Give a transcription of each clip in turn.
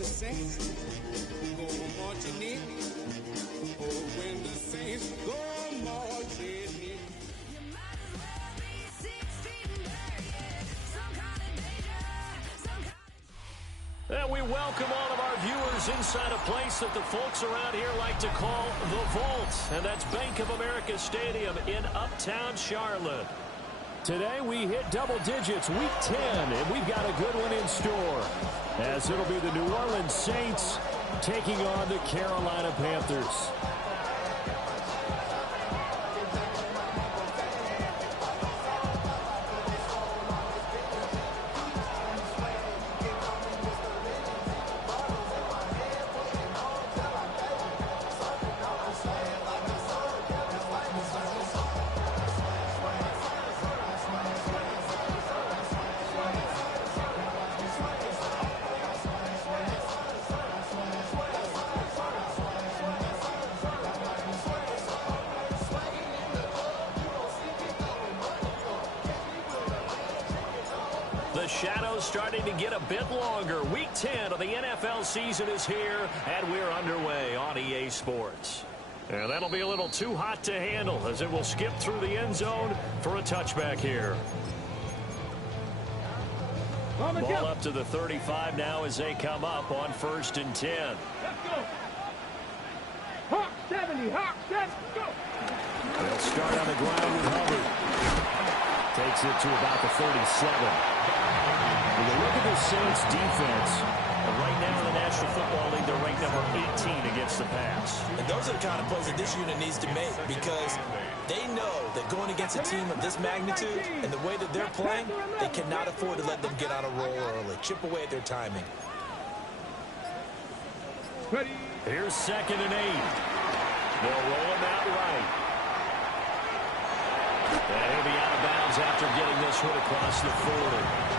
the Saints go marching in. Oh, when the Saints go marching in. And we welcome all of our viewers inside a place that the folks around here like to call the Vault. And that's Bank of America Stadium in Uptown Charlotte. Today we hit double digits, week 10, and we've got a good one in store. As it'll be the New Orleans Saints taking on the Carolina Panthers. The shadow's starting to get a bit longer. Week 10 of the NFL season is here, and we're underway on EA Sports. And that'll be a little too hot to handle as it will skip through the end zone for a touchback here. Ball up to the 35 now as they come up on 1st and 10. Let's go. Hawk 70, Hawk 70, go. They'll start on the ground with Hubbard. Takes it to about the 37. When you look at the Saints defense, right now in the National Football League, they're ranked number 18 against the pass. And those are the kind of plays that this unit needs to make because they know that going against a team of this magnitude and the way that they're playing, they cannot afford to let them get on a roll early. Chip away at their timing. Ready. Here's 2nd and 8. They'll roll him out right. And he'll be out of bounds after getting this hit across the 40.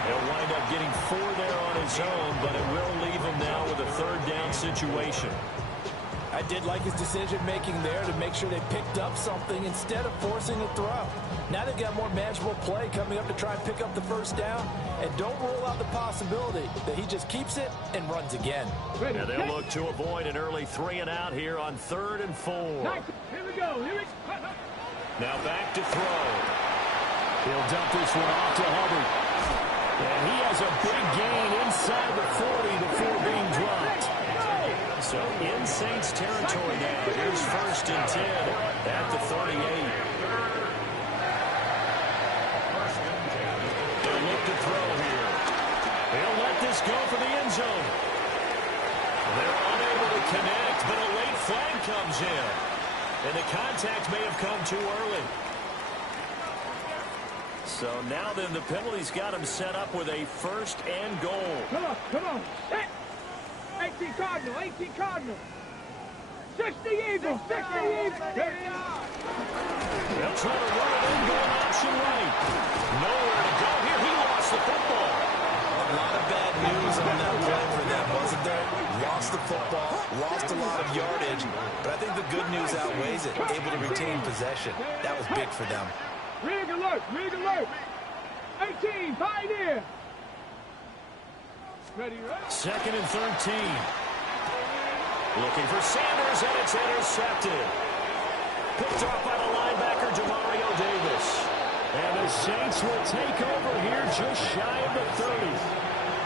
He'll wind up getting 4 there on his own, but it will leave him now with a 3rd down situation. I did like his decision-making there to make sure they picked up something instead of forcing a throw. Now they've got more manageable play coming up to try and pick up the 1st down, and don't rule out the possibility that he just keeps it and runs again. And they'll look to avoid an early 3 and out here on 3rd and 4. Here we go. Here we go. Now back to throw. He'll dump this one off to Hubbard. And he has a big gain inside the 40 before being dropped. So in Saints territory now. Here's 1st and 10 at the 38. They'll look to throw here. They'll let this go for the end zone. They're unable to connect, but a late flag comes in. And the contact may have come too early. So now then the penalty's got him set up with a 1st and goal. Come on, come on. 18 Cardinal, 18 Cardinal. 60 Eagles, 60 Eagles. They'll try to run it in, going option right. Nowhere to go here. He lost the football. A lot of bad news on that play for them, wasn't there? Lost the football, lost a lot of yardage, but I think the good news outweighs it. Able to retain possession. That was big for them. Rig alert, rig alert. 18, Pioneer. Ready, ready. 2nd and 13. Looking for Sanders, and it's intercepted. Picked off by the linebacker, Demario Davis. And the Saints will take over here just shy of the 30.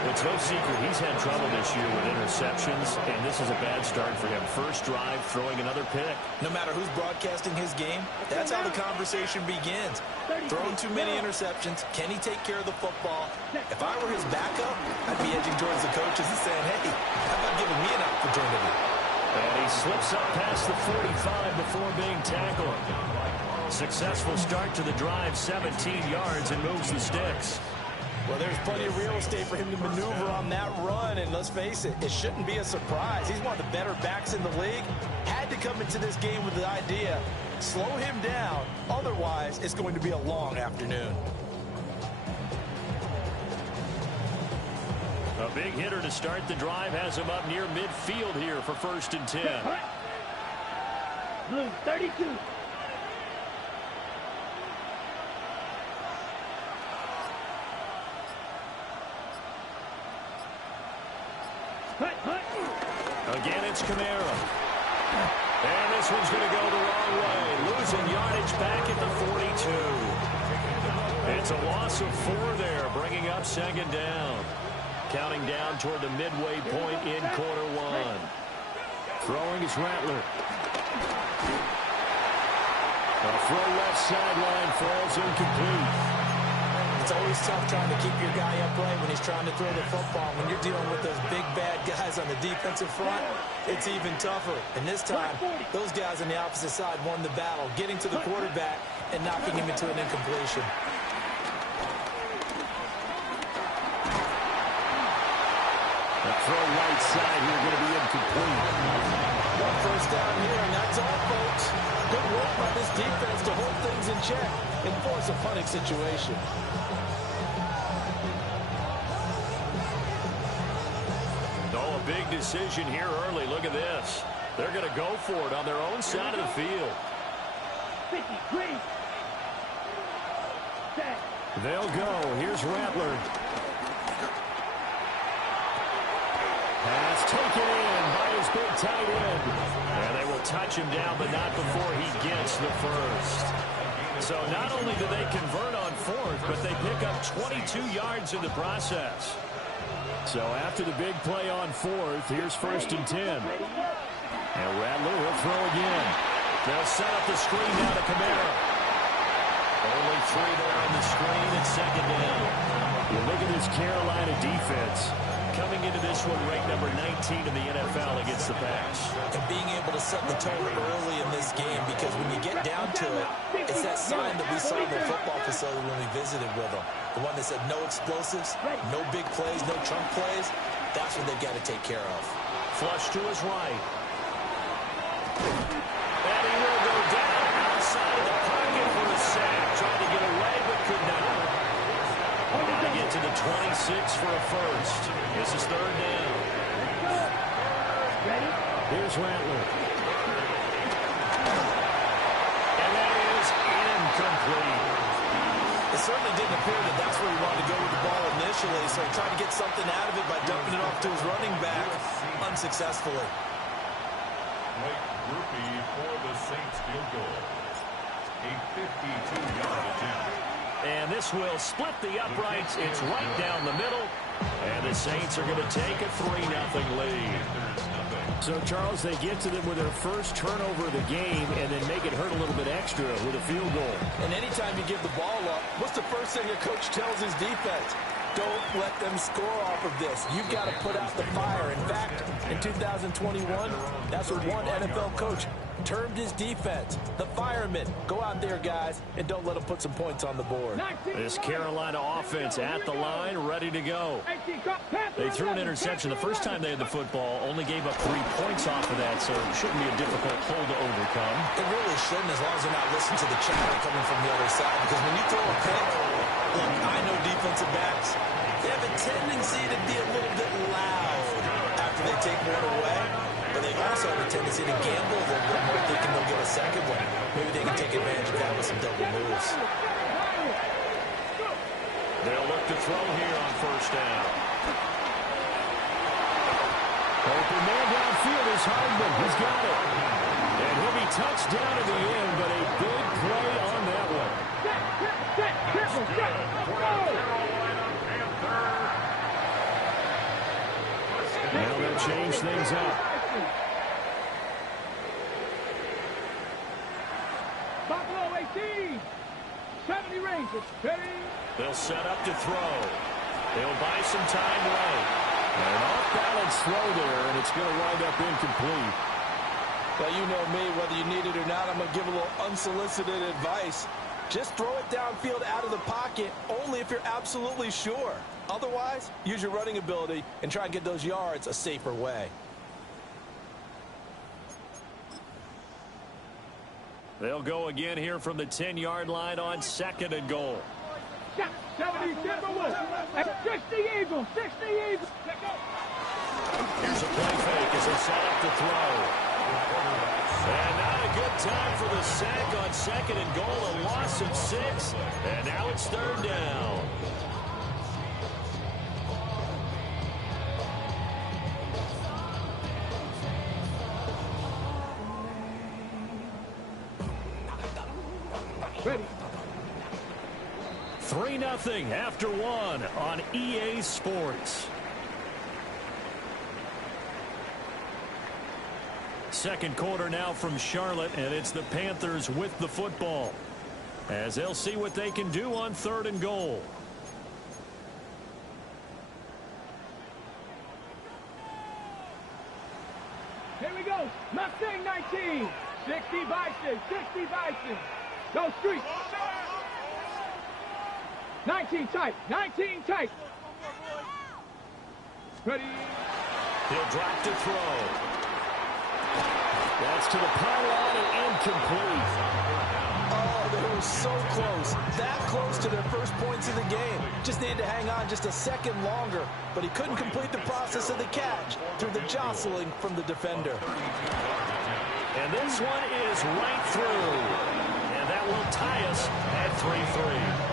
It's no secret he's had trouble this year with interceptions, and this is a bad start for him. First drive, throwing another pick. No matter who's broadcasting his game, that's how the conversation begins. Throwing too many interceptions. Can he take care of the football? If I were his backup, I'd be edging towards the coaches and saying, hey, how about giving me an opportunity? And he slips up past the 45 before being tackled. Successful start to the drive, 17 yards, and moves the sticks. Well, there's plenty of real estate for him to maneuver on that run, and let's face it, it shouldn't be a surprise. He's one of the better backs in the league. Had to come into this game with the idea, slow him down, otherwise it's going to be a long afternoon. A big hitter to start the drive has him up near midfield here for 1st and 10. Blue, 32. Again, it's Kamara. And this one's going to go the wrong way. Losing yardage back at the 42. It's a loss of 4 there, bringing up second down. Counting down toward the midway point in quarter 1. Throwing is Rattler. A throw left sideline falls incomplete. It's always tough trying to keep your guy upright when he's trying to throw the football. When you're dealing with those big, bad guys on the defensive front, it's even tougher. And this time, those guys on the opposite side won the battle, getting to the quarterback and knocking him into an incompletion. A throw right side here going to be incomplete. One first down here, and that's all, folks. Good work by this defense to hold things in check and force a punting situation. Oh, a big decision here early. Look at this. They're going to go for it on their own side of the field. They'll go. Here's Rattler. Pass taken in by his big tight end. And they will touch him down, but not before he gets the first. So not only do they convert on 4th, but they pick up 22 yards in the process. So after the big play on 4th, here's 1st and 10. And Rattler will throw again. They'll set up the screen now to Kamara. Only 3 there on the screen at second down. You look at this Carolina defense. Coming into this one ranked number 19 in the NFL against the pass. And being able to set the tone early in this game, because when you get down to it, it's that sign that we saw in the football facility when we visited with them. The one that said no explosives, no big plays, no chunk plays. That's what they've got to take care of. Flush to his right. And he will go down outside of the pocket for a sack. Trying to get away, but could not. They get to the 26 for a first. This is 3rd down. Here's Rattler. And that is incomplete. It certainly didn't appear that that's where he wanted to go with the ball initially, so he tried to get something out of it by dumping it off to his running back unsuccessfully. Blake Grupe for the Saints field goal. A 52-yard attempt. And this will split the uprights. It's right down the middle. And the Saints are going to take a 3-0 lead. So, Charles, they get to them with their first turnover of the game and then make it hurt a little bit extra with a field goal. And anytime you give the ball up, what's the first thing a coach tells his defense? Don't let them score off of this. You've got to put out the fire. In fact, in 2021, that's what one NFL coach termed his defense, the firemen. Go out there, guys, and don't let them put some points on the board. This Carolina offense at the line, ready to go. They threw an interception the first time they had the football, only gave up 3 points off of that, so it shouldn't be a difficult hole to overcome. It really shouldn't, as long as they're not listening to the chatter coming from the other side, because when you throw a pick, look, I know defensive backs, they have a tendency to be a little bit loud after they take one away. But they also have a tendency to gamble a little bit more, thinking they'll get a second one. Maybe they can take advantage of that with some double moves. They'll look to throw here on 1st down. Open man downfield is Hardman. He's got it. And he'll be touched down at the end, but a big play on that one. Now they'll change things up. Buffalo 18. 70 Rangers. They'll set up to throw. They'll buy some time right. An off-balance throw there, and it's going to wind up incomplete. Well, you know me, whether you need it or not, I'm going to give a little unsolicited advice. Just throw it downfield out of the pocket only if you're absolutely sure. Otherwise, use your running ability and try and get those yards a safer way. They'll go again here from the 10-yard line on 2nd and goal. 70 Timberwolves. 60 Eagles. 60 Eagles. Here's a play fake as they set up to throw. And not a good time for the sack on 2nd and goal. A loss of 6. And now it's 3rd down. 3-0 after one on EA Sports. Second quarter now from Charlotte, and it's the Panthers with the football, as they'll see what they can do on 3rd and goal. Here we go. Mustang 19. 60 Bison. 60 Bison. Go street. 19 tight. 19 tight. Ready. He'll drop to throw. That's to the pylon and incomplete. Oh, they were so close. That close to their first points of the game. Just needed to hang on just a second longer, but he couldn't complete the process of the catch through the jostling from the defender. And this one is right through. And that will tie us at 3-3.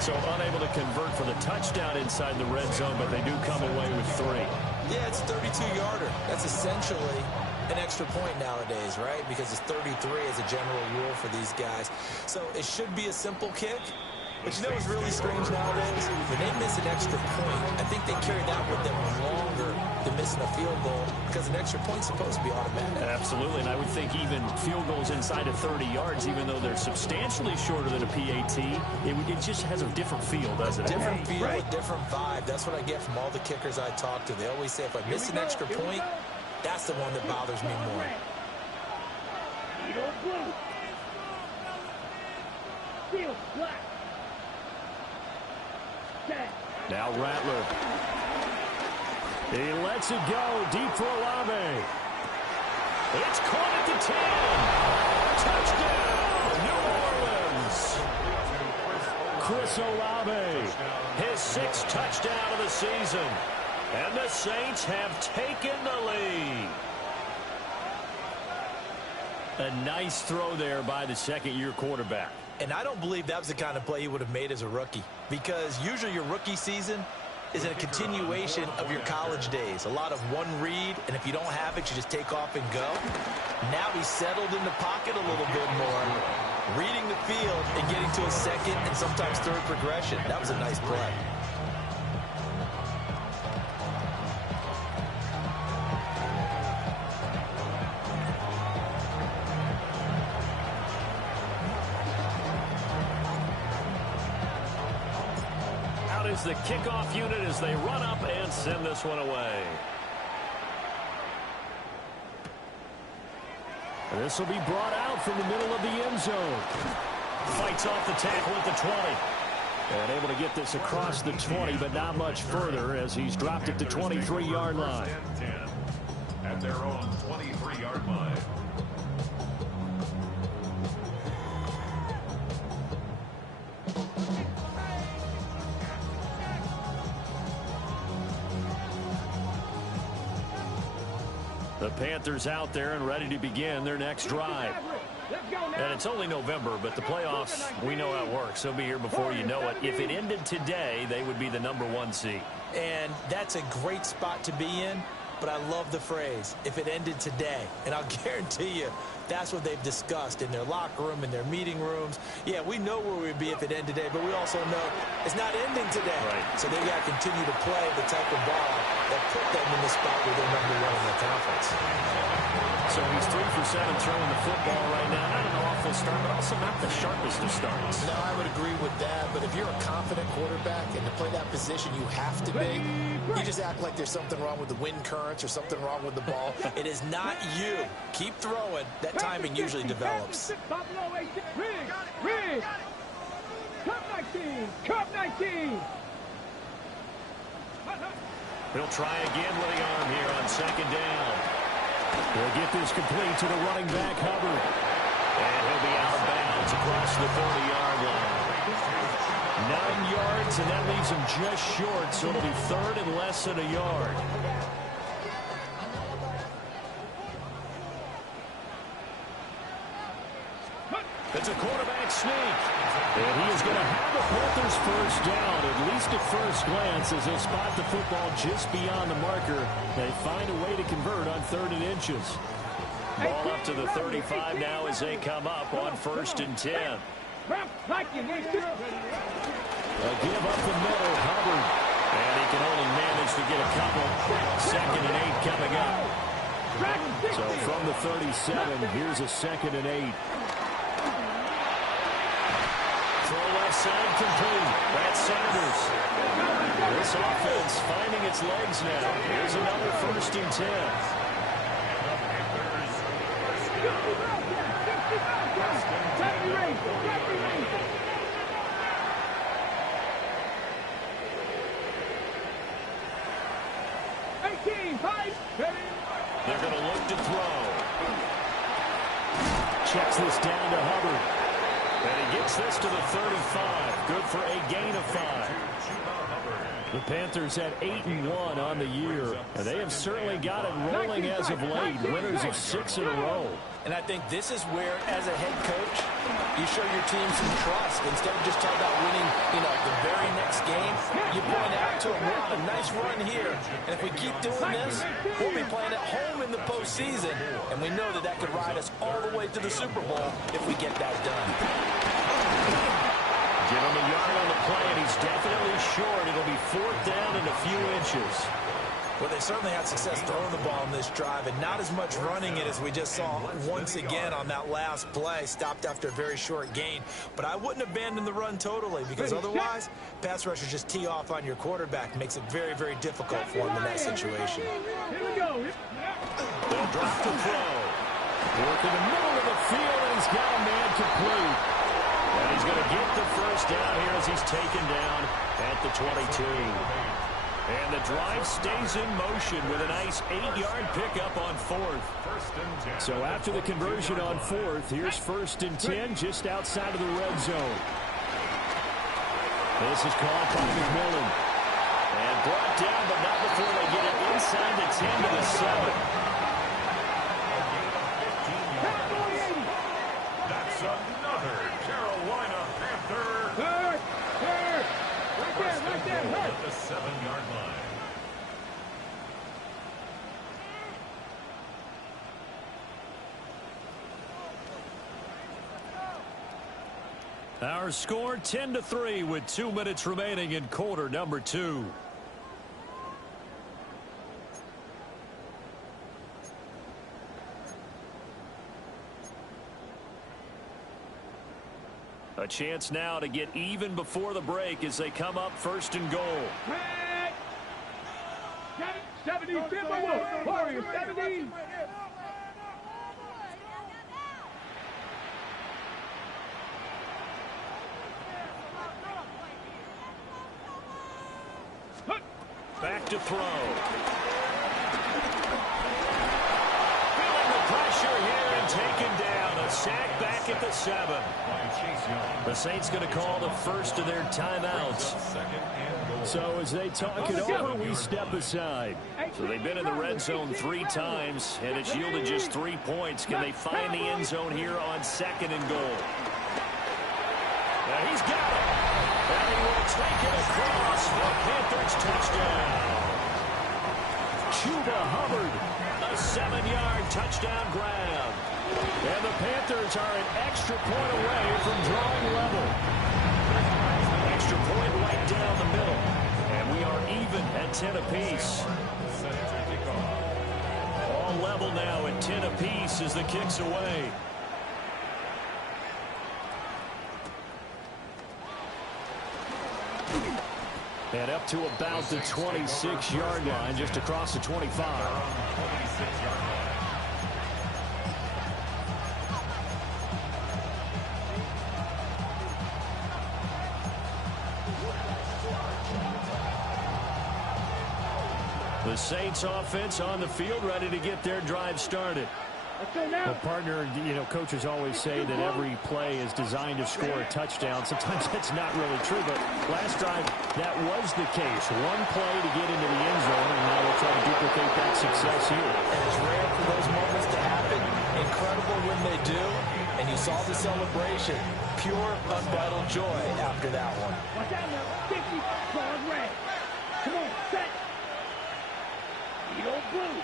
So unable to convert for the touchdown inside the red zone, but they do come away with 3. Yeah, it's a 32-yarder. That's essentially an extra point nowadays, right? Because it's 33 as a general rule for these guys. So it should be a simple kick. But you know what's really strange nowadays? When they miss an extra point, I think they carry that with them longer than missing a field goal, because an extra point's supposed to be automatic. Absolutely, and I would think even field goals inside of 30 yards, even though they're substantially shorter than a PAT, it just has a different feel, doesn't it? Different feel, a different vibe. That's what I get from all the kickers I talk to. They always say if I miss an extra point, that's the one that bothers me more. Now Rattler. He lets it go deep for Olave. It's caught at the 10. Touchdown, New Orleans. Chris Olave, his 6th touchdown of the season. And the Saints have taken the lead. A nice throw there by the second-year quarterback. And I don't believe that was the kind of play he would have made as a rookie, because usually your rookie season is a continuation of your college days. A lot of one read, and if you don't have it, you just take off and go. Now he's settled in the pocket a little bit more, reading the field and getting to a second and sometimes third progression. That was a nice play. The kickoff unit as they run up and send this one away. And this will be brought out from the middle of the end zone. Fights off the tackle at the 20. And able to get this across the 20, but not much further as he's dropped it to 23-yard line. 10 at their own 23-yard line. The Panthers out there and ready to begin their next drive. And it's only November, but the playoffs, we know how it works. They'll be here before you know it. If it ended today, they would be the #1 seed. And that's a great spot to be in, but I love the phrase, if it ended today. And I'll guarantee you, that's what they've discussed in their locker room, in their meeting rooms. Yeah, we know where we'd be if it ended today, but we also know it's not ending today. Right. So they got to continue to play the type of ball that put them in the spot where they're #1 in the conference. So he's 3 for 7 throwing the football right now. Not an awful start, but also not the sharpest of starts. No, I would agree with that, but if you're a confident quarterback and to play that position you have to be, you just act like there's something wrong with the wind currents or something wrong with the ball. It is not you. Keep throwing. That timing usually develops. Rig. Cup 19. Cup 19. He'll try again with the arm here on 2nd down. He'll get this complete to the running back, Hubbard. And he'll be out of bounds across the 40-yard line. 9 yards, and that leaves him just short, so it'll be 3rd and less than a yard. It's a quarterback sneak. And he is going to have the Panthers first down, at least at first glance, as they'll spot the football just beyond the marker. They find a way to convert on 3rd and inches. Ball up to the 35 now as they come up on 1st and 10. A give up the middle, Hubbard. And he can only manage to get a couple. 2nd and 8 coming up. So from the 37, here's a 2nd and 8. Throw left side complete. That's Sanders. This offense finding its legs now. Here's another 1st and 10. They're going to look to throw. Checks this down to Hubbard. And he gets this to the 35. Good for a gain of 5. The Panthers at 8-1 on the year. And they have certainly got it rolling as of late. Winners of 6 in a row. And I think this is where, as a head coach, you show your team some trust. Instead of just talking about winning, the very next game, you point out to them, wow, a nice run here. And if we keep doing this, we'll be playing at home in the postseason. And we know that that could ride us all the way to the Super Bowl if we get that done. Give him a yard on the play, and he's definitely short. It'll be 4th down and a few inches. Well, they certainly had success throwing the ball on this drive, and not as much running it as we just saw once again on that last play. Stopped after a very short gain. But I wouldn't abandon the run totally, because otherwise, pass rushers just tee off on your quarterback. Makes it very, very difficult for him in that situation. They'll drop the throw. Work in the middle of the field, and he's got a man complete. And he's going to get the 1st down here as he's taken down at the 22. And the drive stays in motion with a nice 8-yard pickup on 4th. So after the conversion on 4th, here's 1st and 10 just outside of the red zone. This is called by McMillan. And brought down, but not before they get it inside the 10 to the 7. That's another Carolina Panther. Right there. At the 7-yard line. Our score 10-3 with 2 minutes remaining in quarter number 2. A chance now to get even before the break as they come up 1st and goal. 70, Warriors, 70. Back to throw. Feeling the pressure here and taken down. A sack back at the 7. The Saints going to call the first of their timeouts. So as they talk it over, we step aside. So they've been in the red zone 3 times, and it's yielded just 3 points. Can they find the end zone here on 2nd and goal? Now he's got it. And he will take it across for Panthers touchdown. Chuba Hubbard, a 7-yard touchdown grab. And the Panthers are an extra point away from drawing level. Extra point right down the middle. And we are even at 10 apiece. All level now at 10 apiece as the kick's away. And up to about the 26-yard line, just across the 25. The Saints offense on the field, ready to get their drive started. Well, partner, coaches always say that every play is designed to score a touchdown. Sometimes that's not really true, but last drive, that was the case. One play to get into the end zone, and now they'll try to duplicate that success here. And it's rare for those moments to happen. Incredible when they do, and you saw the celebration. Pure, unbridled joy after that one. Watch out now. 50, ball red. Come on, set. Eagle blue.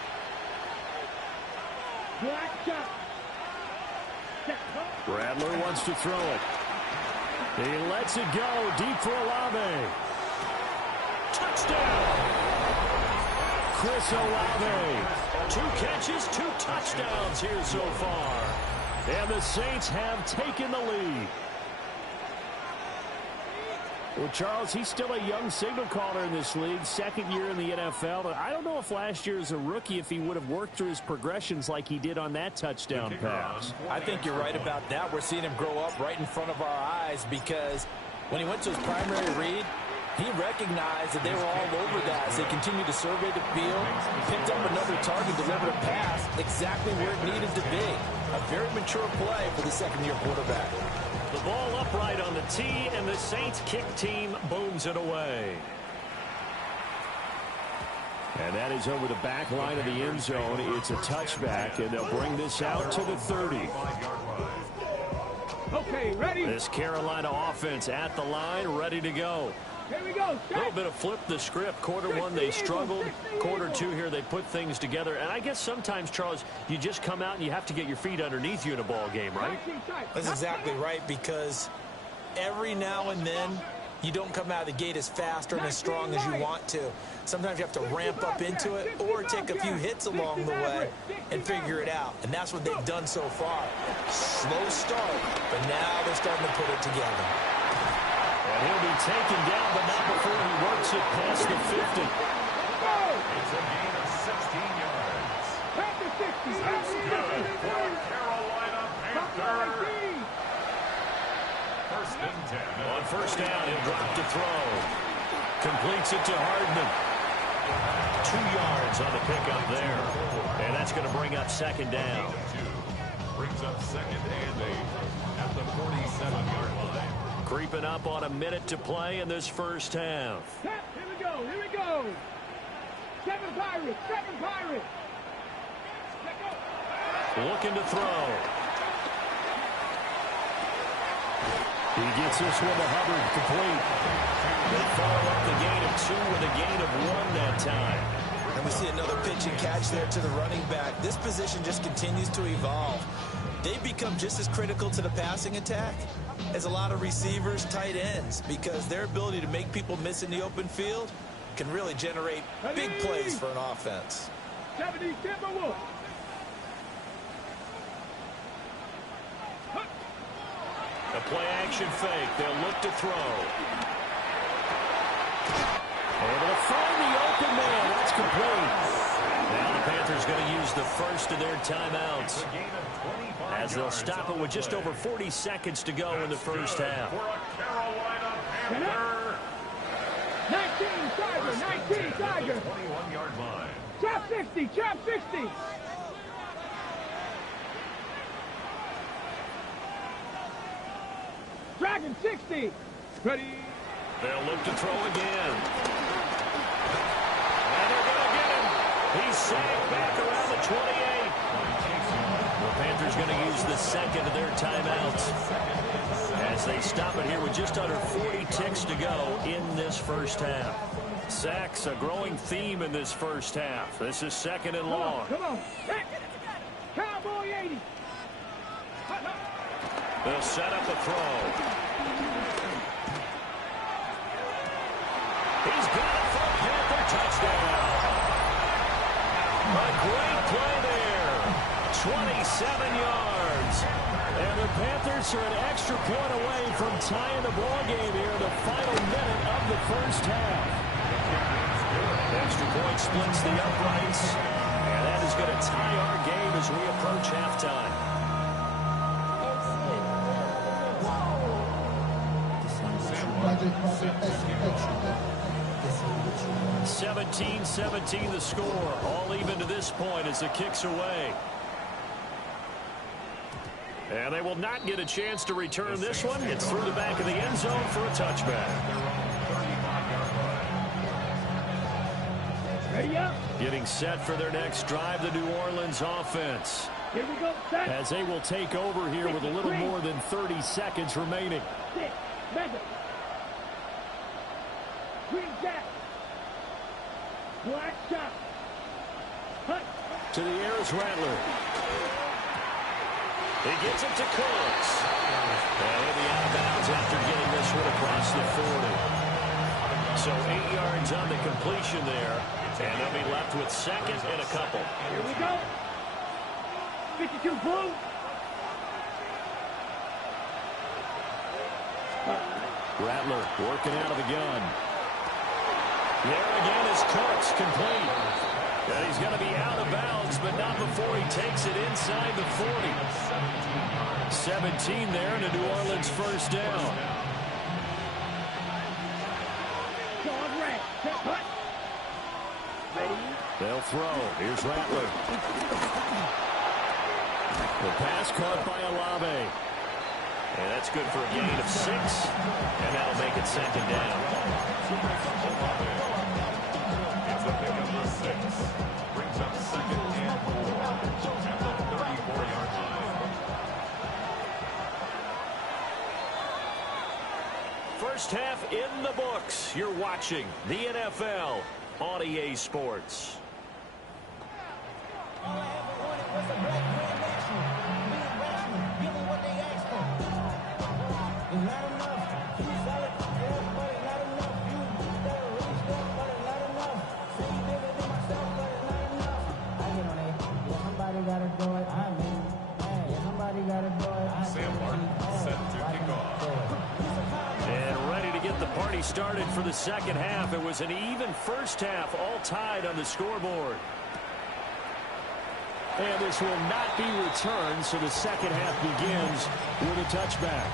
Bradler wants to throw it. He lets it go deep for Olave. Touchdown! Chris Olave. 2 catches, 2 touchdowns here so far. And the Saints have taken the lead. Well, Charles, he's still a young signal caller in this league, 2nd year in the NFL. I don't know if last year as a rookie, if he would have worked through his progressions like he did on that touchdown pass. I think you're right about that. We're seeing him grow up right in front of our eyes because when he went to his primary read, he recognized that they were all over that as they continued to survey the field, picked up another target, delivered a pass exactly where it needed to be. A very mature play for the 2nd-year quarterback. The ball upright on the tee, and the Saints kick team booms it away. And that is over the back line of the end zone. It's a touchback, and they'll bring this out to the 30. Okay, ready? This Carolina offense at the line, ready to go. Here we go. A little bit of flip the script. Quarter 1, they struggled. Quarter 2 here, they put things together. And I guess sometimes, Charles, you just come out and you have to get your feet underneath you in a ball game, right? That's exactly right, because every now and then you don't come out of the gate as fast or as strong as you want to. Sometimes you have to ramp up into it or take a few hits along the way and figure it out. And that's what they've done so far. Slow start, but now they're starting to put it together. And he'll be taken down, but not before he works it past the 50. It's a gain of 16 yards. That's good for Carolina Panthers. First and 10. On first down, he'll drop to throw. Completes it to Hardman. 2 yards on the pickup there. And that's going to bring up 2nd down. Brings up 2nd and 8 at the 47-yard line. Creeping up on a minute to play in this first half. Here we go. Here we go. 7 Pirates. 7 Pirates. Looking to throw. He gets this one to Hubbard, complete. They follow up the gain of 2 with a gain of 1 that time. And we see another pitch and catch there to the running back. This position just continues to evolve. They've become just as critical to the passing attack as a lot of receivers, tight ends, because their ability to make people miss in the open field can really generate big plays for an offense. 70 Timberwolves. A play-action fake. They'll look to throw. Able to find the open man. That's complete. Now the Panthers going to use the first of their timeouts as they'll stop it with just over 40 seconds to go in the first half. For a Carolina Panther. 19 Tiger. 19 Tiger. 21-yard line. Trap 60. Trap 60. Dragon 60. Ready. They'll look to throw again. And they're going to get him. He's sacked back around the 28. The Panthers going to use the second of their timeouts as they stop it here with just under 40 ticks to go in this first half. Sacks, a growing theme in this first half. This is 2nd and long. Come on. Cowboy 80. They'll set up a throw. He's got it for a Panther touchdown. A great play there. 27 yards. And the Panthers are an extra point away from tying the ball game here in the final minute of the first half. Extra point splits the uprights. And that is going to tie our game as we approach halftime. 17-17 the score. All even to this point as the kick's away. And they will not get a chance to return this one. It's through the back of the end zone for a touchback. Ready up. Getting set for their next drive, the New Orleans offense. Here we go. Set. As they will take over here with a little more than 30 seconds remaining. 6. Mega. Green Jack. Black shot. Hut. To the air is Rattler. He gets it to Cooks. And he'll be out of bounds after getting this one across the 40. So 8 yards on the completion there. And they'll be left with second and a couple. Here we go. 52 blue. Rattler working out of the gun. There again is Cooks, complete. And he's going to be out of bounds, but not before he takes it inside the 40. 17 there, and a New Orleans first down. They'll throw. Here's Rattler. The pass caught by Olave. And that's good for a gain of 6. And that'll make it second down. It's a pick up of 6. Brings up second and 4 at the 34-yard line. First half in the books. You're watching the NFL on EA Sports. All I ever wanted was a black man national. Being rational, giving what they asked for. It's not enough. You solid, yeah, but it's not enough. You that are really stuff, but it's not enough. Say you bigger than myself, but it's not enough. I get on it. Yeah, somebody gotta do it. I'm in. Yeah, somebody gotta do it. Sam Martin set to kick off. And ready to get the party started for the second half. It was an even first half, all tied on the scoreboard. And this will not be returned, so the second half begins with a touchback.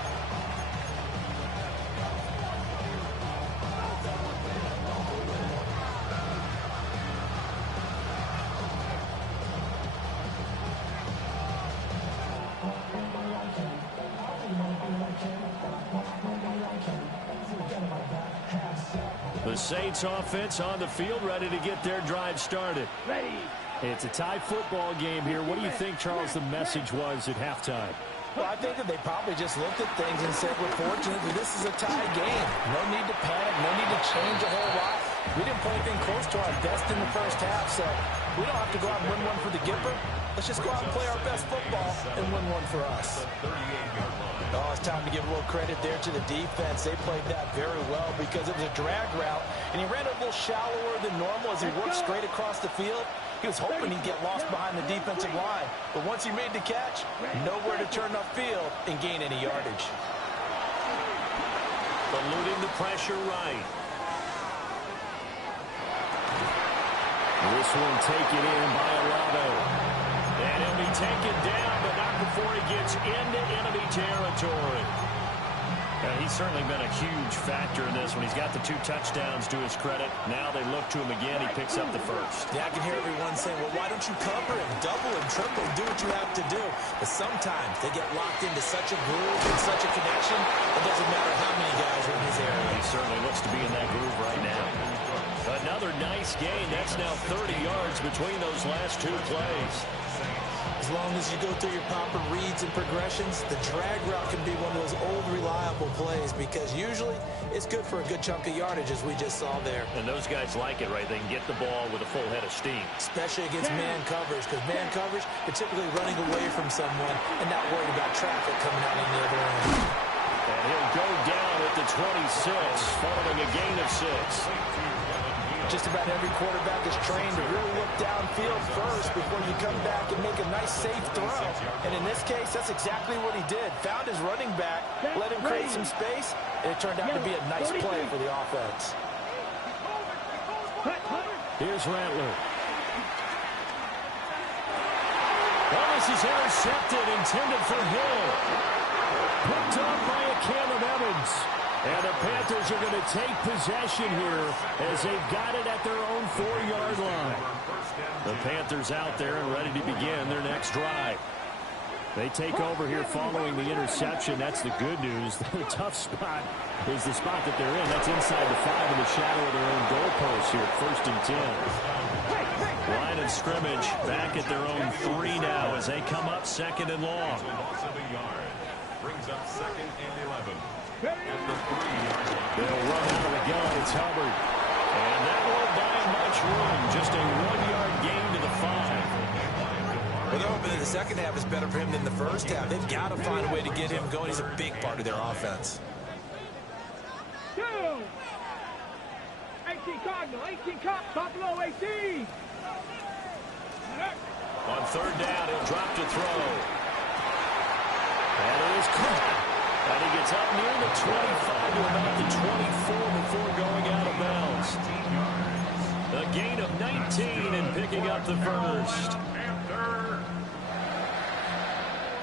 The Saints offense on the field, ready to get their drive started. Ready. It's a tie football game here. What do you think, Charles, the message was at halftime? Well, I think that they probably just looked at things and said, we're fortunate that this is a tie game. No need to panic, no need to change a whole lot. We didn't play anything close to our best in the first half, so we don't have to go out and win one for the Gipper. Let's just go out and play our best football and win one for us. Oh, it's time to give a little credit there to the defense. They played that very well because it was a drag route, and he ran a little shallower than normal as he worked straight across the field. He was hoping he'd get lost behind the defensive line, but once he made the catch, nowhere to turn upfield and gain any yardage. Eluding the pressure right. This one taken in by Olave. And he'll be taken down, but not before he gets into enemy territory. He's certainly been a huge factor in this one. He's got the 2 touchdowns to his credit. Now they look to him again. He picks up the first. Yeah, I can hear everyone saying, well, why don't you cover him, double him, triple him, do what you have to do. But sometimes they get locked into such a groove and such a connection, it doesn't matter how many guys are in his area. He certainly looks to be in that groove right now. Another nice gain. That's now 30 yards between those last 2 plays. As long as you go through your proper reads and progressions, the drag route can be one of those old reliable plays because usually it's good for a good chunk of yardage, as we just saw there. And those guys like it, right? They can get the ball with a full head of steam. Especially against man coverage, because man coverage, you're typically running away from someone and not worried about traffic coming out on the other end. And he'll go down at the 26, following a gain of 6. Just about every quarterback is trained to really look downfield first before you come back and make a nice, safe throw. And in this case, that's exactly what he did. Found his running back, let him create some space, and it turned out to be a nice play for the offense. Here's Rattler. Well, this is intercepted, intended for Hill. Picked up by a Caleb Evans. And the Panthers are going to take possession here as they've got it at their own 4-yard line. The Panthers out there and ready to begin their next drive. They take over here following the interception. That's the good news. The tough spot is the spot that they're in. That's inside the 5 in the shadow of their own goalpost here, 1st and 10. Line of scrimmage back at their own 3 now as they come up 2nd and long. Brings up 2nd and 11. They'll run out of the gun. It's Hubbard. And that won't buy much room. Just a 1-yard gain to the 5. Well, they're hoping that the second half is better for him than the first half. They've got to find a way to get him going. He's a big part of their offense. 2. 18 Cardinal, 18 Cardinal, Buffalo 18. On third down, he'll drop to throw. And it is caught. And he gets up near the 25 to about the 24 before going out of bounds. A gain of 19 and picking up the first.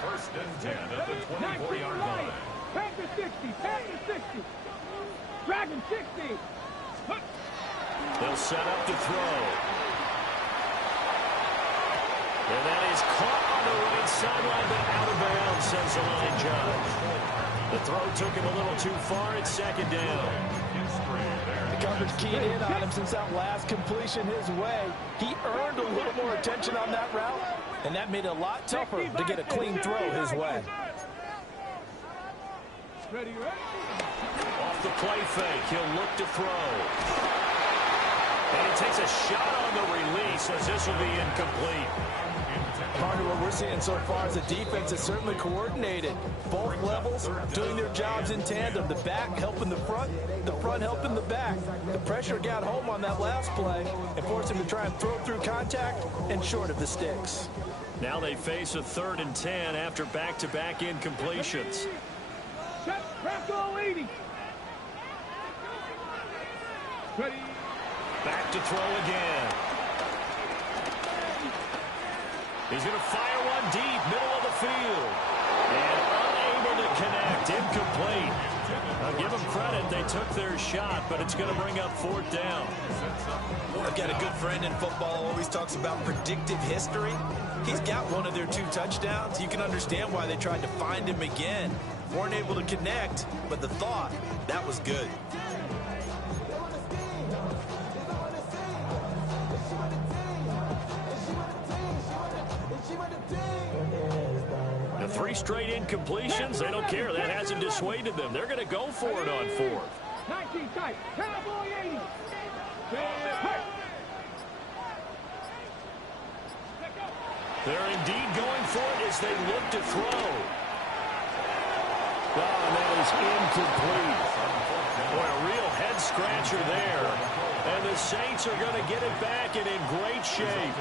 First and 10 at the 24-yard line. Panther 60, Panther 60. Dragon 60. They'll set up to throw. And that is caught on the right sideline, but out of bounds, says the line judge. The throw took him a little too far. It's second down. The coverage keyed in on him since that last completion his way. He earned a little more attention on that route, and that made it a lot tougher to get a clean throw his way. Ready, ready. Off the play fake, he'll look to throw. And he takes a shot on the release as this will be incomplete. Partner, what we're seeing so far is the defense is certainly coordinated. Both levels doing their jobs in tandem. The back helping the front helping the back. The pressure got home on that last play and forced him to try and throw through contact and short of the sticks. Now they face a 3rd and 10 after back-to-back incompletions. Bronco 80. Ready. Back to throw again. He's going to fire one deep, middle of the field. And unable to connect, incomplete. I'll give them credit, they took their shot, but it's going to bring up 4th down. I've got a good friend in football, always talks about predictive history. He's got one of their 2 touchdowns. You can understand why they tried to find him again. Weren't able to connect, but the thought, that was good. The 3 straight incompletions, they don't care. That hasn't dissuaded them. They're going to go for it on 4th. 19 tight. Cowboy 80. They're indeed going for it as they look to throw. Oh, and that is incomplete. Boy, a real head-scratcher there. And the Saints are going to get it back and in great shape.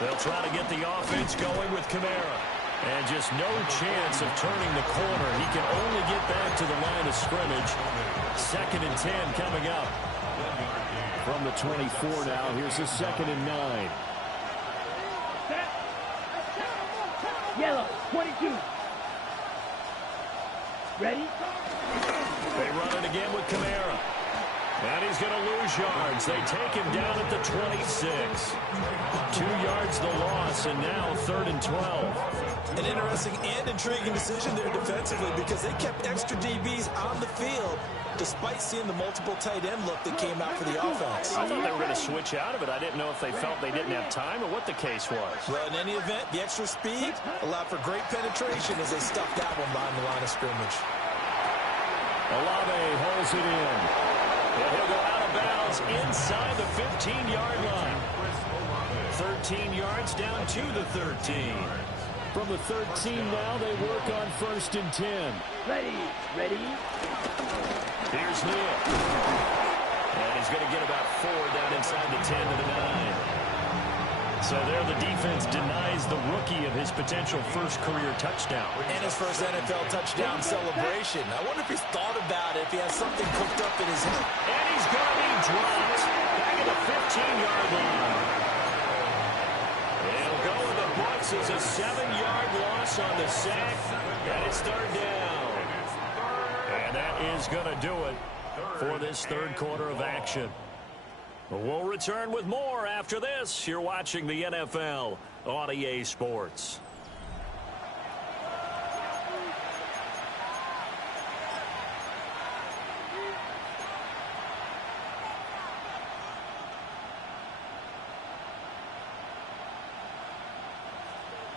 They'll try to get the offense going with Kamara. And just no chance of turning the corner. He can only get back to the line of scrimmage. 2nd and 10 coming up. From the 24 now, here's the 2nd and 9. Yellow, 22. Ready? They run it again with Kamara. And he's going to lose yards. They take him down at the 26. 2 yards the loss, and now 3rd and 12. An interesting and intriguing decision there defensively because they kept extra DBs on the field despite seeing the multiple tight end look that came out for the offense. I thought they were going to switch out of it. I didn't know if they felt they didn't have time or what the case was. Well, in any event, the extra speed allowed for great penetration as they stuffed that one behind the line of scrimmage. Olave holds it in. And he'll go out of bounds inside the 15-yard line. 13 yards down to the 13. From the 13 now, they work on 1st and 10. Ready, ready. Here's Neal. And he's going to get about 4 down inside the 10 to the 9. So there the defense denies the rookie of his potential first career touchdown. And his first NFL touchdown celebration. I wonder if he's thought about it, if he has something cooked up in his head. And he's going to be dropped back at the 15-yard line. He'll go with the books as a 7-yard loss on the sack. And it's 3rd down. And that is going to do it for this 3rd quarter of action. We'll return with more after this. You're watching the NFL on EA Sports.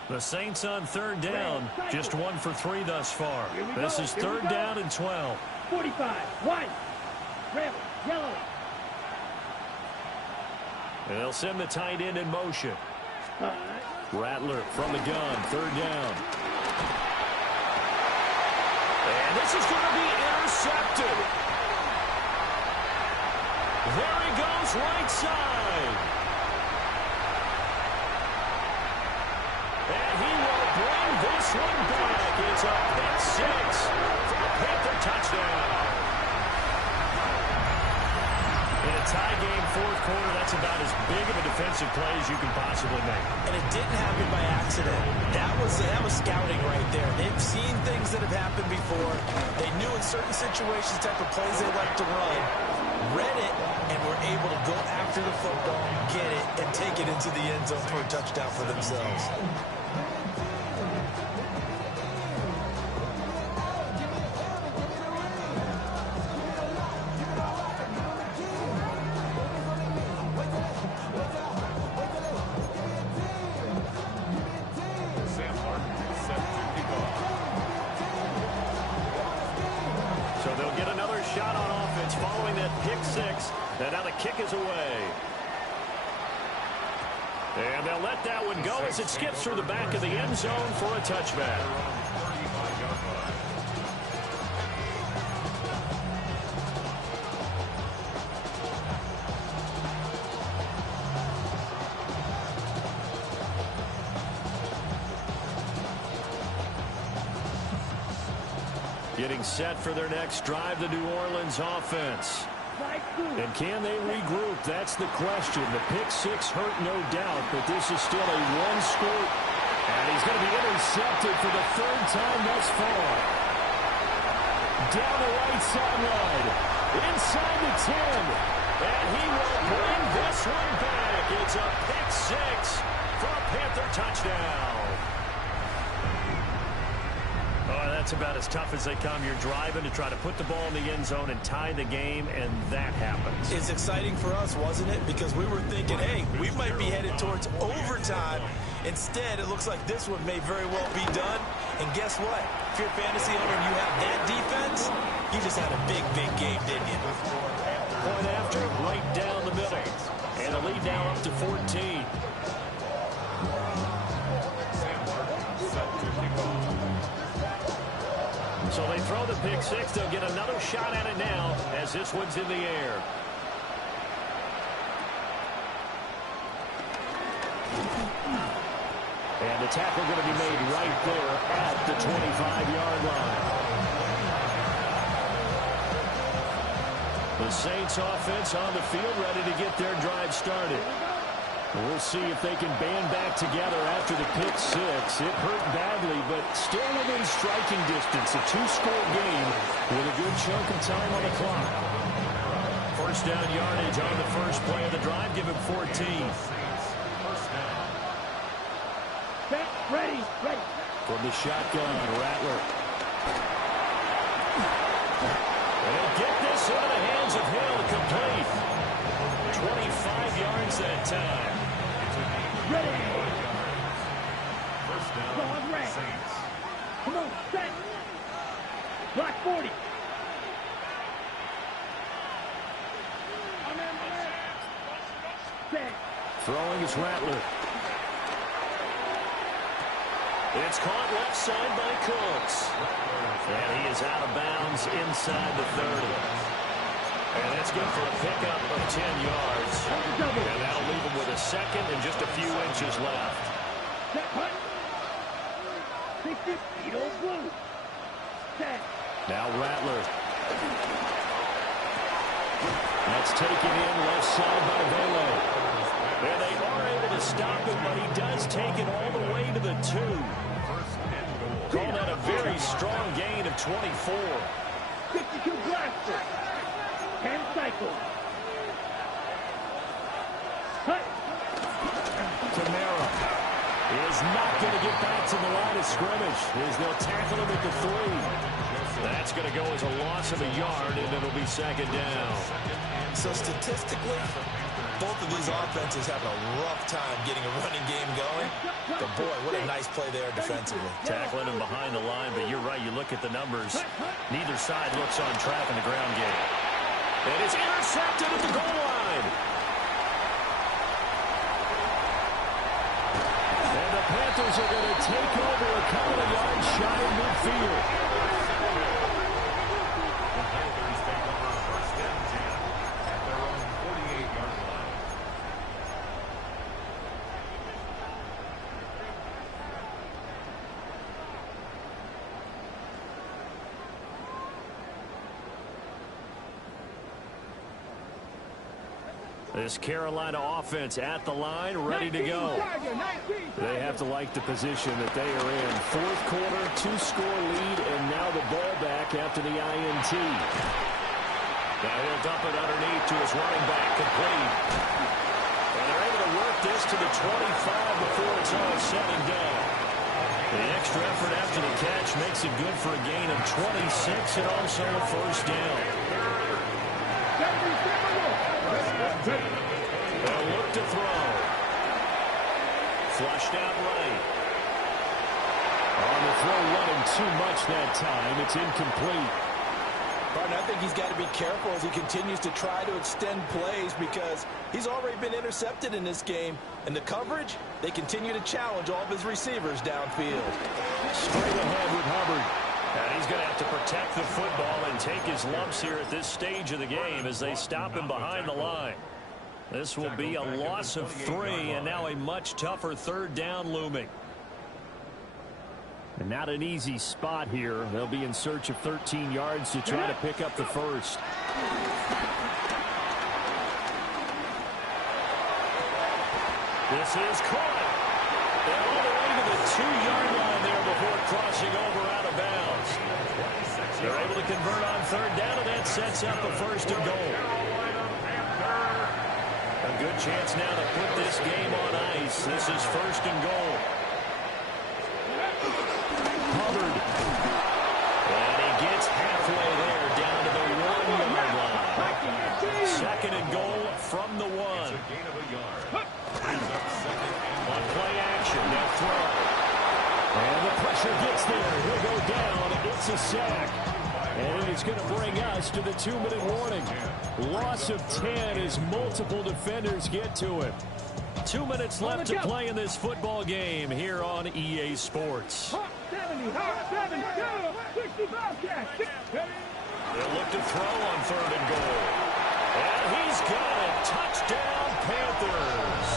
The Saints on 3rd down, just 1 for 3 thus far. This is 3rd down and 12. 45, 1. Rebel, yellow. And they'll send the tight end in motion. Rattler from the gun, third down. And this is going to be intercepted. There he goes, right side. And he will bring this one back. It's a pick six for a Panther touchdown. In a tie game, fourth quarter, that's about as big of a defensive play as you can possibly make. And it didn't happen by accident. That was scouting right there. They've seen things that have happened before. They knew in certain situations type of plays they like to run, read it, and were able to go after the football, get it, and take it into the end zone for a touchdown for themselves. And now the kick is away. And they'll let that one go as it skips through the back of the end zone for a touchback. Getting set for their next drive, the New Orleans offense. And can they regroup? That's the question. The pick six hurt, no doubt, but this is still a one-score. And he's going to be intercepted for the third time thus far. Down the right sideline. Inside the 10. And he will bring this one back. It's a pick six for a Panther touchdown. Oh, that's about as tough as they come. You're driving to try to put the ball in the end zone and tie the game, and that happens. It's exciting for us, wasn't it? Because we were thinking, hey, we might be headed towards overtime. Instead, it looks like this one may very well be done. And guess what? If you're a fantasy owner and you have that defense, you just had a big, big game, didn't you? Point after, right down the middle. And the lead now up to 14. So they throw the pick six. They'll get another shot at it now as this one's in the air. And the tackle going to be made right there at the 25-yard line. The Saints offense on the field ready to get their drive started. We'll see if they can band back together after the pick six. It hurt badly, but still within striking distance. A two-score game with a good chunk of time on the clock. First down yardage on the first play of the drive. Give him 14. Set, ready. From the shotgun, Rattler. They'll get this into the hands of Hill, complete. 25 yards that time. Ready. First down, Going red. Saints. Come on, set. Block 40. Set. Throwing is Rattler. It's caught left side by Cooks. And he is out of bounds inside the 30. And that's good for a pickup of 10 yards. And that'll leave him with a second and just a few inches left. Set, punt. 60, Edo blue. Set. Now Rattler. That's taken in left side by Vele. And they are able to stop him, but he does take it all the way to the 2. Call that a very strong gain of 24. 52 blaster. 10 cycles. Cut. Kamara is not going to get back to the line of scrimmage as they'll tackle him at the 3. That's going to go as a loss of a yard, and it'll be second down. So statistically, both of these offenses have a rough time getting a running game going. But boy, what a nice play there defensively. Tackling him behind the line, but you're right, you look at the numbers. Neither side looks on track in the ground game. And it's intercepted at the goal line. Panthers are going to take over a couple of yards shy of midfield. The Panthers take over first and 10 at their own 48-yard line. This Carolina offense at the line, ready to go. They have to like the position that they are in. Fourth quarter, 2-score lead, and now the ball back after the INT. Now he'll dump it underneath to his running back, complete. And they're able to work this to the 25 before it's all said and done. The extra effort after the catch makes it good for a gain of 26 and also a first down. They'll look to throw. Flushed out right. On the throw, running too much that time. It's incomplete. Barton, I think he's got to be careful as he continues to try to extend plays because he's already been intercepted in this game. And the coverage, they continue to challenge all of his receivers downfield. Straight ahead with Hubbard. And he's going to have to protect the football and take his lumps here at this stage of the game as they stop him behind the line. This will be a loss of 3, and now a much tougher third down looming. And not an easy spot here. They'll be in search of 13 yards to try to pick up the first. This is caught. And all the way to the 2-yard line there before crossing over out of bounds. They're able to convert on third down, and that sets up a first and goal. A good chance now to put this game on ice. This is first and goal. Hubbard. And he gets halfway there down to the 1-yard line. Second and goal from the 1. On play action, they'll throw. And the pressure gets there. He'll go down. It's a sack. And it is going to bring us to the 2-minute warning. Loss of 10 as multiple defenders get to it. 2 minutes left to play in this football game here on EA Sports. 70, 65 cash. They'll look to throw on third and goal. And he's got it. Touchdown, Panthers.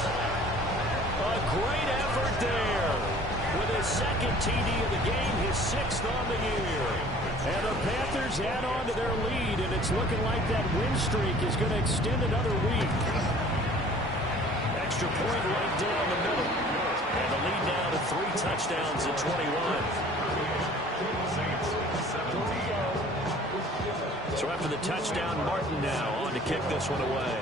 A great effort there. With his second TD of the game, his 6th on the year. And the Panthers add on to their lead, and it's looking like that win streak is going to extend another week. Extra point right down the middle. And the lead now to 3 touchdowns at 21. So after the touchdown, Martin now on to kick this one away.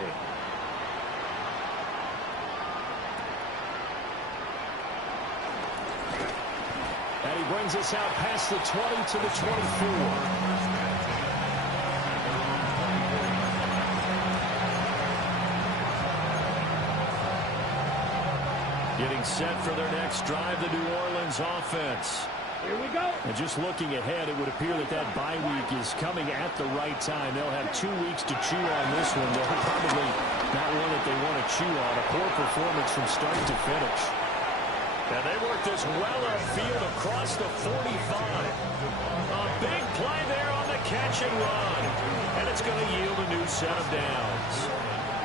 And he brings us out past the 20 to the 24. Getting set for their next drive, the New Orleans offense. Here we go. And just looking ahead, it would appear that that bye week is coming at the right time. They'll have 2 weeks to chew on this one. They'll probably not one that they want to chew on. A poor performance from start to finish. And they work this well upfield across the 45. A big play there on the catch and run. And it's going to yield a new set of downs.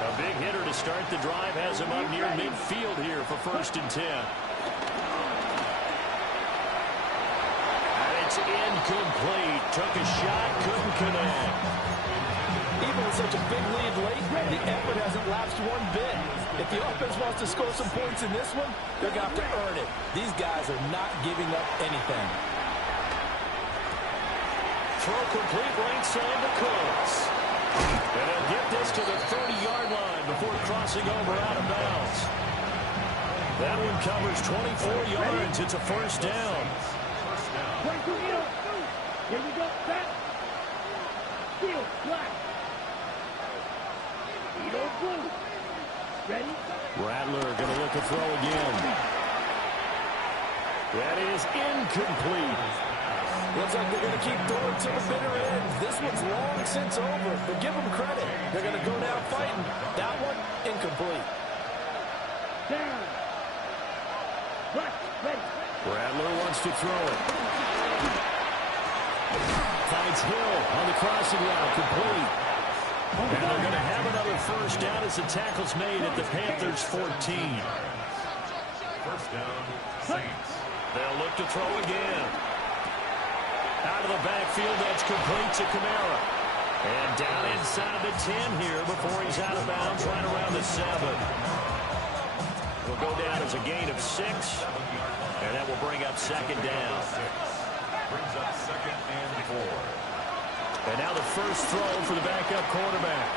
A big hitter to start the drive has him up near midfield here for first and 10. And it's incomplete. Took a shot, couldn't connect. Even with such a big lead late, the effort hasn't lapsed one bit. If the offense wants to score some points in this one, they're going to have to earn it. These guys are not giving up anything. Throw complete right side to Cooks. And they'll get this to the 30-yard line before crossing over out of bounds. That one covers 24 yards. It's a first down. 22, here we go. Set. Field, black. Blue. Ready? Rattler going to look to throw again. That is incomplete. Looks like they're going to keep throwing to the bitter end. This one's long since over, but give them credit. They're going to go down fighting. That one, incomplete. Down. Left. Rattler wants to throw it. Finds Hill on the crossing route, complete. And they're going to have another first down as the tackle's made at the Panthers' 14. First down, Saints. They'll look to throw again. Out of the backfield, that's complete to Kamara. And down inside the 10 here before he's out of bounds right around the 7. Will go down as a gain of 6. And that will bring up second down. Brings up second and 4. And now the first throw for the backup quarterback.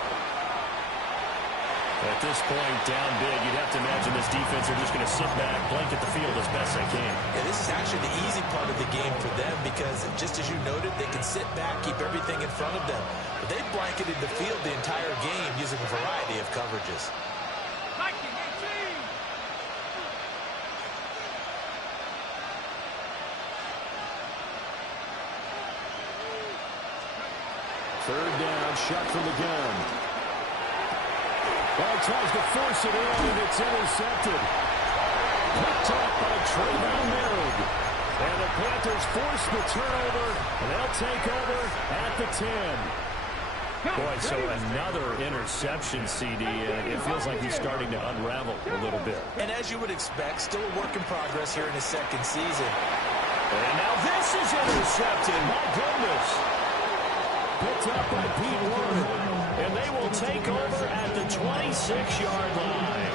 At this point, down big, you'd have to imagine this defense are just going to sit back, blanket the field as best they can. Yeah, this is actually the easy part of the game for them because, just as you noted, they can sit back, keep everything in front of them. But they blanketed the field the entire game using a variety of coverages. Third down, shot from the gun. Ball tries to force it in, and it's intercepted. Picked up by Trayvon Merrick. And the Panthers force the turnover, and they'll take over at the 10. Boy, so another interception, CD. It feels like he's starting to unravel a little bit. And as you would expect, still a work in progress here in his second season. And now this is intercepted. My goodness. Picked up by Pete Warner. And they will take over at the 26-yard line.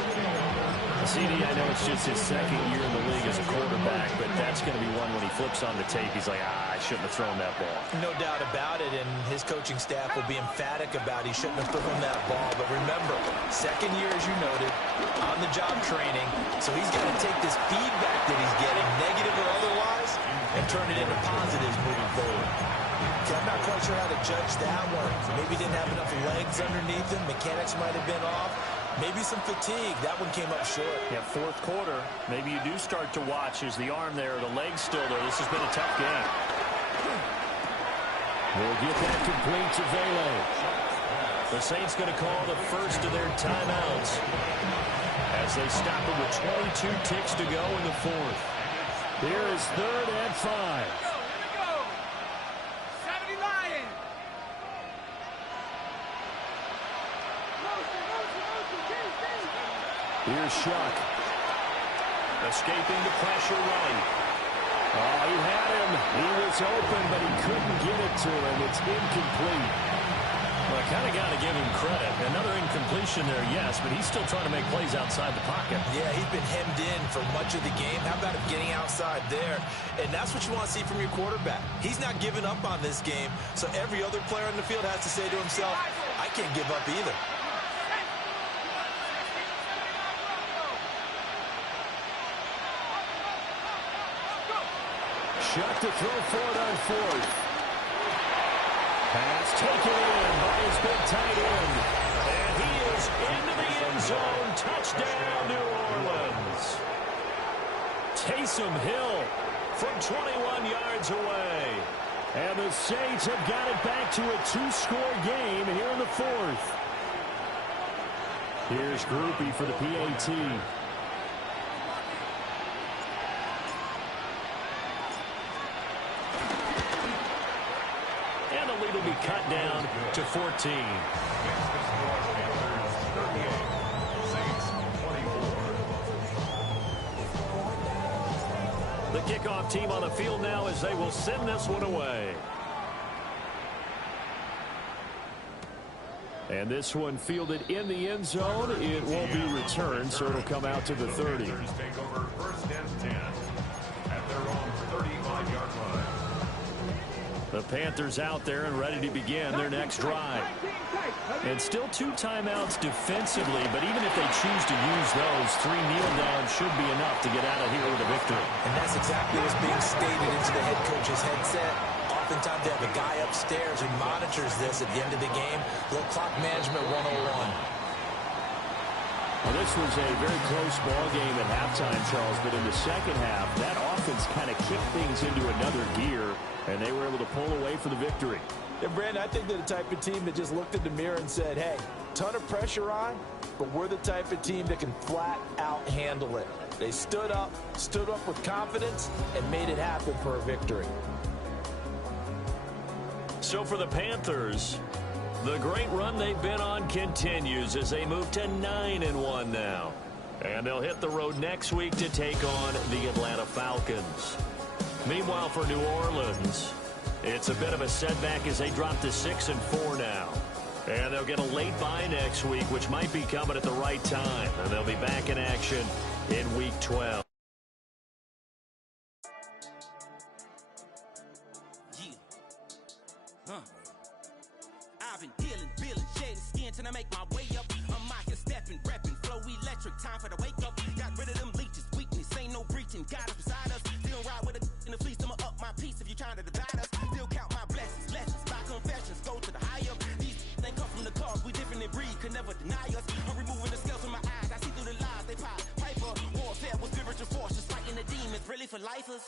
CD, I know it's just his second year in the league as a quarterback, but that's going to be one when he flips on the tape. He's like, I shouldn't have thrown that ball. No doubt about it, and his coaching staff will be emphatic about he shouldn't have thrown that ball. But remember, second year, as you noted, on-the-job training, so he's got to take this feedback that he's getting, negative or otherwise, and turn it into positives moving forward. Okay, I'm not quite sure how to judge that one. Maybe didn't have enough legs underneath him. Mechanics might have been off. Maybe some fatigue. That one came up short. Yeah, fourth quarter. Maybe you do start to watch. Is the arm there, the leg's still there? This has been a tough game. We'll get that complete to Vele. The Saints going to call the first of their timeouts as they stop it with 22 ticks to go in the fourth. Here is 3rd and 5. Here's Shuck. Escaping the pressure right. Oh, he had him. He was open, but he couldn't get it to him. It's incomplete. Well, I kind of got to give him credit. Another incompletion there, yes, but he's still trying to make plays outside the pocket. Yeah, he's been hemmed in for much of the game. How about him getting outside there? And that's what you want to see from your quarterback. He's not giving up on this game, so every other player on the field has to say to himself, I can't give up either. Shuck to throw forward on 4th. Pass taken in by his big tight end. And he is into the end zone. Touchdown, New Orleans. Taysom Hill from 21 yards away. And the Saints have got it back to a 2-score game here in the 4th. Here's Groupie for the PAT. Will be cut down to 14. The kickoff team on the field now as they will send this one away. And this one fielded in the end zone. It won't be returned, so it'll come out to the 30. Take over 1st and 10 at their own 35-yard line. The Panthers out there and ready to begin their next drive. And still 2 timeouts defensively, but even if they choose to use those, 3 kneel downs should be enough to get out of here with a victory. And that's exactly what's being stated into the head coach's headset. Oftentimes they have a guy upstairs who monitors this at the end of the game. Little clock management 101. Well, this was a very close ball game at halftime, Charles, but in the second half, that offense kind of kicked things into another gear, and they were able to pull away for the victory. And, Brandon, I think they're the type of team that just looked in the mirror and said, hey, ton of pressure on, but we're the type of team that can flat out handle it. They stood up with confidence, and made it happen for a victory. So for the Panthers, the great run they've been on continues as they move to 9-1 now. And they'll hit the road next week to take on the Atlanta Falcons. Meanwhile, for New Orleans, it's a bit of a setback as they drop to 6-4 now. And they'll get a late bye next week, which might be coming at the right time. And they'll be back in action in Week 12. I've been dealing, shedding skin till I make my way up. I'm out here stepping, repping, flow electric, time for the wake up. Got rid of them leeches, weakness, ain't no breaching. God is beside us, still ride with a in the fleece. I'ma up my piece if you trying to divide us. Still count my blessings, lessons, my confessions, go to the high up. These they come from the cause, we different in breed, could never deny us. I'm removing the scales from my eyes, I see through the lies they pop. Piper, warfare with spiritual force, just fighting the demons, really for lifers.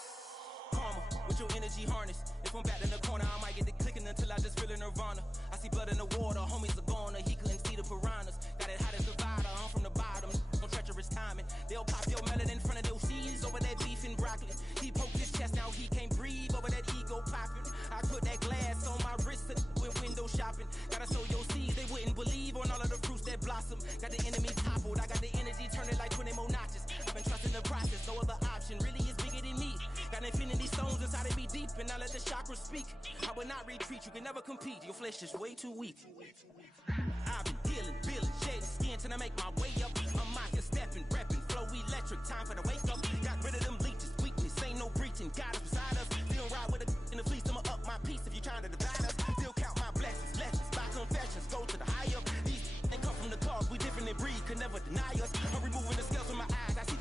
Karma, with your energy harness. If I'm back in the corner, I might get the clicking until I just feel a nirvana. I see blood in the water, homies are gone, he couldn't see the piranhas. Got it hot as Nevada, I'm from the bottom, no treacherous timing. They'll pop your melon in front of those seeds over that beef and broccoli. He poked his chest, now he can't breathe over that ego popping. I put that glass on my wrist when window shopping. Gotta sow your seeds, they wouldn't believe on all of the fruits that blossom. Got the enemy toppled, I got the energy turning like 20 more notches. I've been trusting the process, no other option really is bigger than me. Got infinity stones inside of me deep, and I let the chakras speak. I will not retreat, you can never compete, your flesh is way too weak. I've been dealing, shedding skin till I make my way up. I'm out here stepping, repping, flow electric, time for the wake up. Got rid of them leeches, weakness, ain't no breaching. God is beside us, still ride with a in the fleece. I'ma up my piece if you trying to divide us. Still count my blessings, lessons, my confessions, go to the high up. These they come from the cause, we different in breed, could never deny